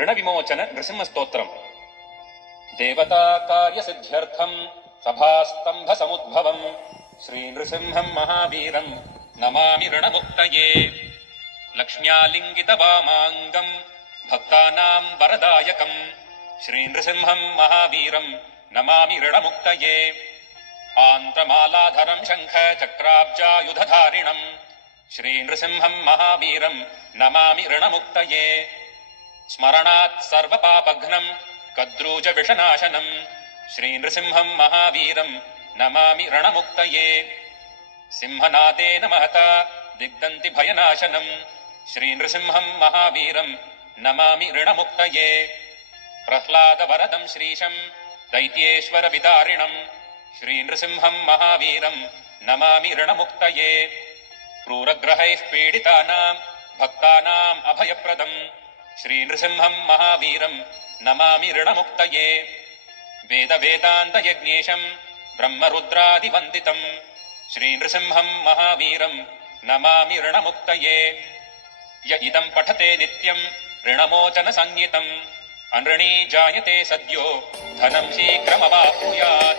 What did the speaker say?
ऋणविमोचन नृसिंहस्तोत्रम्। देवता कार्यसिद्ध्यर्थम् सभास्तम्भसमुद्भवम् श्रीनृसिंहम् महावीरम् नमामि ऋणमुक्तये। लक्ष्म्यालिङ्गितवामाङ्गम् भक्तानाम् वरदायकम् श्रीनृसिंहम् महावीरम् नमामि ऋणमुक्तये। आन्त्रमालाधरम् शङ्ख चक्राब्जायुधधारिणम् श्रीनृसिंहम् महावीरम् नमामि ऋणमुक्तये। स्मरणात् सर्वपापघ्नम् कद्रूजविषनाशनम् श्रीनृसिंहम् महावीरम् नमामि रणमुक्तये। सिंहनादेन महता दिग्दन्ति भयनाशनम् श्रीनृसिंहम् महावीरम् नमामि ऋणमुक्तये। प्रह्लादवरदम् श्रीशम् दैत्येश्वरविदारिणम् श्रीनृसिंहम् महावीरम् नमामि ऋणमुक्तये। क्रूरग्रहैः पीडितानाम् भक्तानाम् अभयप्रदम् श्रीनृसिंहम् महावीरम् नमामि ऋणमुक्तये। वेदवेदान्तयज्ञेशम् ब्रह्मरुद्रादिवन्दितम् श्रीनृसिंहम् महावीरम् नमामि ऋणमुक्तये। य इदम् पठते नित्यम् ऋणमोचनसंज्ञितम् अनृणी जायते सद्यो धनम् शीघ्रमवाप्नुयात्।